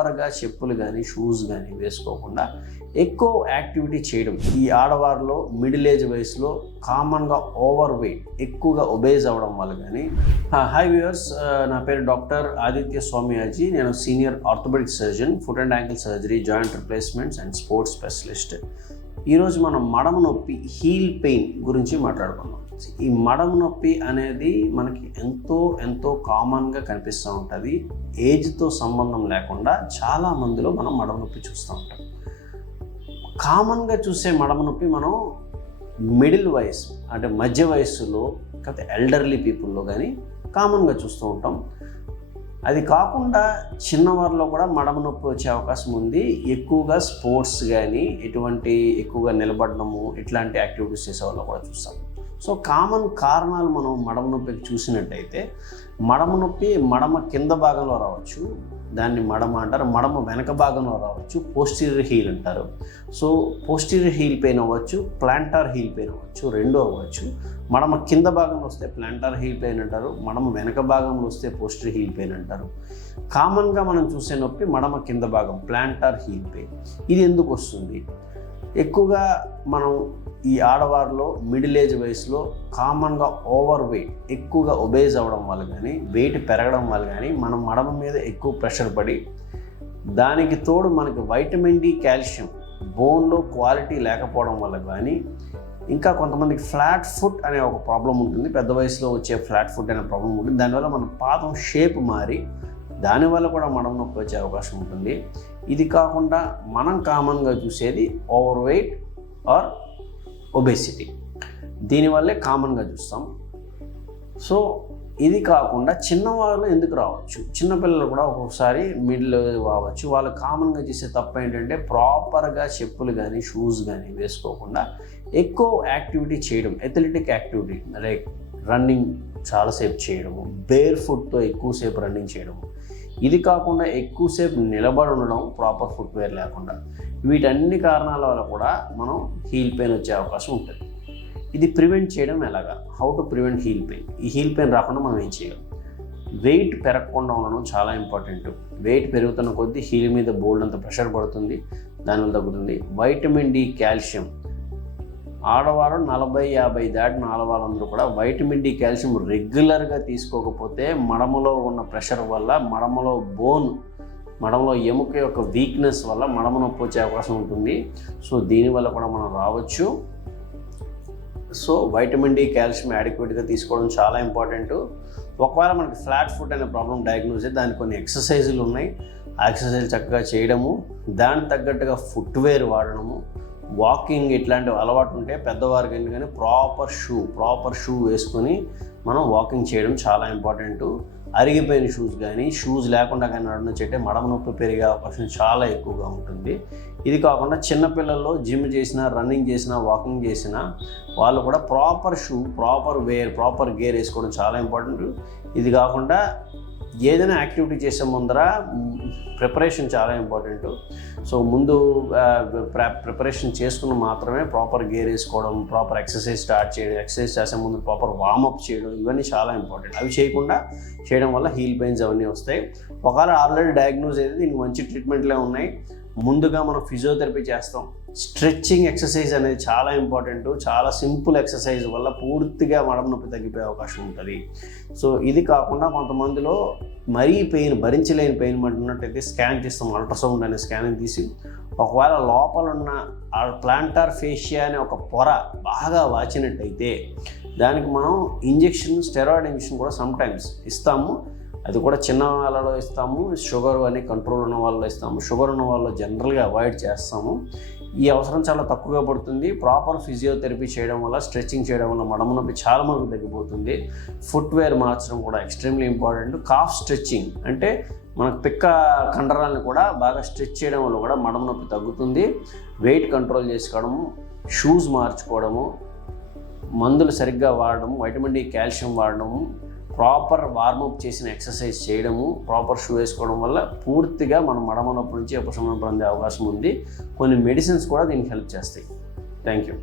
ప్రాపర్గా చెప్పులు కానీ షూస్ కానీ వేసుకోకుండా ఎక్కువ యాక్టివిటీ చేయడం. ఈ ఆడవారిలో మిడిల్ ఏజ్ వయసులో కామన్గా ఓవర్ వెయిట్, ఎక్కువగా ఒబేజ్ అవ్వడం వల్ల కానీ. హాయ్ వ్యూయర్స్, నా పేరు డాక్టర్ ఆదిత్య స్వామియాజీ. నేను senior orthopaedic surgeon, foot and ankle surgery, joint replacements and sports specialist. ఈరోజు మనం మడమ నొప్పి, హీల్ పెయిన్ గురించి మాట్లాడుకుందాం. ఈ మడమ నొప్పి అనేది మనకి ఎంతో కామన్గా కనిపిస్తూ ఉంటుంది. ఏజ్తో సంబంధం లేకుండా చాలా మందిలో మనం మడమ నొప్పి చూస్తూ ఉంటాం. కామన్గా చూసే మడమ నొప్పి మనం మిడిల్ వయసు అంటే మధ్య వయస్సులో, కాకపోతే ఎల్డర్లీ పీపుల్లో కానీ కామన్గా చూస్తూ ఉంటాం. అది కాకుండా చిన్నవారిలో కూడా మడమ నొప్పి వచ్చే అవకాశం ఉంది. ఎక్కువగా స్పోర్ట్స్ కానీ ఎక్కువగా నిలబడడము ఇట్లాంటి యాక్టివిటీస్ చేసే వాళ్ళు కూడా చూస్తాం. సో కామన్ కారణాలు మనం మడమ నొప్పికి చూసినట్టయితే, మడమ నొప్పి మడమ కింద భాగంలో రావచ్చు, దాన్ని మడమ అంటారు. మడమ వెనక భాగంలో రావచ్చు, పోస్టీరియర్ హీల్ అంటారు. సో పోస్టీరియర్ హీల్ పెయిన్ అవ్వచ్చు, ప్లాంటార్ హీల్ పెయిన్ అవ్వచ్చు, రెండూ అవ్వచ్చు. మడమ కింద భాగంలో వస్తే ప్లాంటార్ హీల్ పెయిన్ అంటారు, మడమ వెనక భాగంలో వస్తే పోస్టీరియర్ హీల్ పెయిన్ అంటారు. కామన్గా మనం చూసే నొప్పి మడమ కింద భాగం, ప్లాంటార్ హీల్ పెయిన్. ఇది ఎందుకు వస్తుంది? ఎక్కువగా మనం ఈ ఆడవారిలో మిడిల్ ఏజ్ వయసులో కామన్గా ఓవర్ వెయిట్, ఎక్కువగా ఒబేజ్ అవ్వడం వల్ల కానీ, వెయిట్ పెరగడం వల్ల కానీ మనం మడమ మీద ఎక్కువ ప్రెషర్ పడి, దానికి తోడు మనకి వైటమిన్ డి, కాల్షియం బోన్లో క్వాలిటీ లేకపోవడం వల్ల కానీ, ఇంకా కొంతమందికి ఫ్లాట్ ఫుట్ అనే ఒక ప్రాబ్లం ఉంటుంది. పెద్ద వయసులో వచ్చే ఫ్లాట్ ఫుట్ అనే ప్రాబ్లం ఉంటుంది. దానివల్ల మన పాదం షేప్ మారి దానివల్ల కూడా మడమ నొప్పి వచ్చే అవకాశం ఉంటుంది. ఇది కాకుండా మనం కామన్గా చూసేది ఓవర్ వెయిట్ ఆర్ ఒబేసిటీ. దీనివల్లే కామన్గా చూస్తాం. సో ఇది కాకుండా చిన్నవాళ్ళు ఎందుకు రావచ్చు, చిన్నపిల్లలు కూడా ఒక్కొక్కసారి మిడిల్ రావచ్చు. వాళ్ళు కామన్గా చేసే తప్పు ఏంటంటే ప్రాపర్గా చెప్పులు కానీ షూస్ కానీ వేసుకోకుండా ఎక్కువ యాక్టివిటీ చేయడం, అథ్లెటిక్ యాక్టివిటీ లైక్ రన్నింగ్ చాలాసేపు చేయడము, బేర్ ఫుట్తో ఎక్కువసేపు రన్నింగ్ చేయడము. ఇది కాకుండా ఎక్కువసేపు నిలబడి ఉండడం, ప్రాపర్ ఫుట్వేర్ లేకుండా, వీటన్ని కారణాల వల్ల కూడా మనం హీల్ పెయిన్ వచ్చే అవకాశం ఉంటుంది. ఇది ప్రివెంట్ చేయడం ఎలాగా? How to prevent heel pain? ఈ హీల్ పెయిన్ రాకుండా మనం ఏం చేయగలం? వెయిట్ పెరగకుండా ఉండడం చాలా ఇంపార్టెంట్. వెయిట్ పెరుగుతున్న కొద్దీ హీల్ మీద బోల్డ్ అంత ప్రెషర్ పడుతుంది, దానివల్ల తగ్గుతుంది. వైటమిన్ డి, కాల్షియం ఆడవారు 40-50 దాటిన ఆడవాళ్ళందరూ కూడా వైటమిన్ డి, కాల్షియం రెగ్యులర్గా తీసుకోకపోతే మడమలో ఉన్న ప్రెషర్ వల్ల, మడమలో ఎముక యొక్క వీక్నెస్ వల్ల మడమ నొప్పి వచ్చే అవకాశం ఉంటుంది. సో దీనివల్ల కూడా మనం రావచ్చు. సో వైటమిన్ డి, కాల్షియం యాడిక్వేట్గా తీసుకోవడం చాలా ఇంపార్టెంట్. ఒకవేళ మనకి ఫ్లాట్ ఫుట్ అనే ప్రాబ్లం డయాగ్నోస్ అయితే దానికి కొన్ని ఎక్సర్సైజులు ఉన్నాయి. ఆ ఎక్సర్సైజ్ చక్కగా చేయడము, దానికి తగ్గట్టుగా ఫుట్వేర్ వాడడము, వాకింగ్ ఇట్లాంటివి అలవాటు ఉంటే పెద్దవారికి కానీ ప్రాపర్ షూ వేసుకొని మనం వాకింగ్ చేయడం చాలా ఇంపార్టెంట్. అరిగిపోయిన షూస్ కానీ, షూస్ లేకుండా కానీ నడవచ్చంటే మడమ నొప్పి పెరిగే అవకాశం చాలా ఎక్కువగా ఉంటుంది. ఇది కాకుండా చిన్నపిల్లల్లో జిమ్ చేసినా, రన్నింగ్ చేసినా, వాకింగ్ చేసినా వాళ్ళు కూడా ప్రాపర్ షూ, ప్రాపర్ గేర్ వేసుకోవడం చాలా ఇంపార్టెంట్. ఇది కాకుండా ఏదైనా యాక్టివిటీ చేసే ముందర ప్రిపరేషన్ చాలా ఇంపార్టెంట్. సో ముందు ప్రిపరేషన్ చేసుకుని మాత్రమే ప్రాపర్ గేర్ వేసుకోవడం, ప్రాపర్ ఎక్సర్సైజ్ స్టార్ట్ చేయడం, ఎక్సర్సైజ్ చేసే ముందు ప్రాపర్ వార్మప్ చేయడం, ఇవన్నీ చాలా ఇంపార్టెంట్. అవి చేయడం వల్ల హీల్ పెయిన్స్ అవన్నీ వస్తాయి. ఒకవేళ ఆల్రెడీ డయాగ్నోజ్ అయితే దీనికి మంచి ట్రీట్మెంట్లే ఉన్నాయి. ముందుగా మనం ఫిజియోథెరపీ చేస్తాం. స్ట్రెచ్చింగ్ ఎక్సర్సైజ్ అనేది చాలా ఇంపార్టెంట్. చాలా సింపుల్ ఎక్సర్సైజ్ వల్ల పూర్తిగా మడమ నొప్పి తగ్గిపోయే అవకాశం ఉంటుంది. సో ఇది కాకుండా కొంతమందిలో మరీ భరించలేని పెయిన్ ఉన్నట్టయితే స్కాన్ చేస్తాం. అల్ట్రాసౌండ్ అనే స్కానింగ్ తీసి ఒకవేళ లోపల ఉన్న ప్లాంటార్ ఫేషియా అనే ఒక పొర బాగా వాచినట్టయితే దానికి మనం స్టెరాయిడ్ ఇంజెక్షన్ కూడా సమ్టైమ్స్ ఇస్తాము. అది కూడా చిన్న వాళ్ళలో ఇస్తాము, షుగర్ అని కంట్రోల్ ఉన్న వాళ్ళలో ఇస్తాము. షుగర్ ఉన్న వాళ్ళలో జనరల్గా అవాయిడ్ చేస్తాము. ఈ అవసరం చాలా తక్కువగా పడుతుంది. ప్రాపర్ ఫిజియోథెరపీ చేయడం వల్ల, స్ట్రెచ్చింగ్ చేయడం వల్ల మడమ నొప్పి చాలా మనకు తగ్గిపోతుంది. ఫుట్వేర్ మార్చడం కూడా ఎక్స్ట్రీమ్లీ ఇంపార్టెంట్. కాఫ్ స్ట్రెచ్చింగ్ అంటే మనకు పిక్క కండరాలను కూడా బాగా స్ట్రెచ్ చేయడం వల్ల కూడా మడమ నొప్పి తగ్గుతుంది. వెయిట్ కంట్రోల్ చేసుకోవడము, షూస్ మార్చుకోవడము, మందులు సరిగ్గా వాడడము, వైటమిన్ డి, కాల్షియం వాడడము, ప్రాపర్ వార్మప్ చేసిన ఎక్సర్సైజ్ చేయడము, ప్రాపర్ షూ వేసుకోవడం వల్ల పూర్తిగా మనం మడమ నొప్పి నుంచి ఉపశమనం పొందే అవకాశం ఉంది. కొన్ని మెడిసిన్స్ కూడా దీనికి హెల్ప్ చేస్తాయి. Thank you.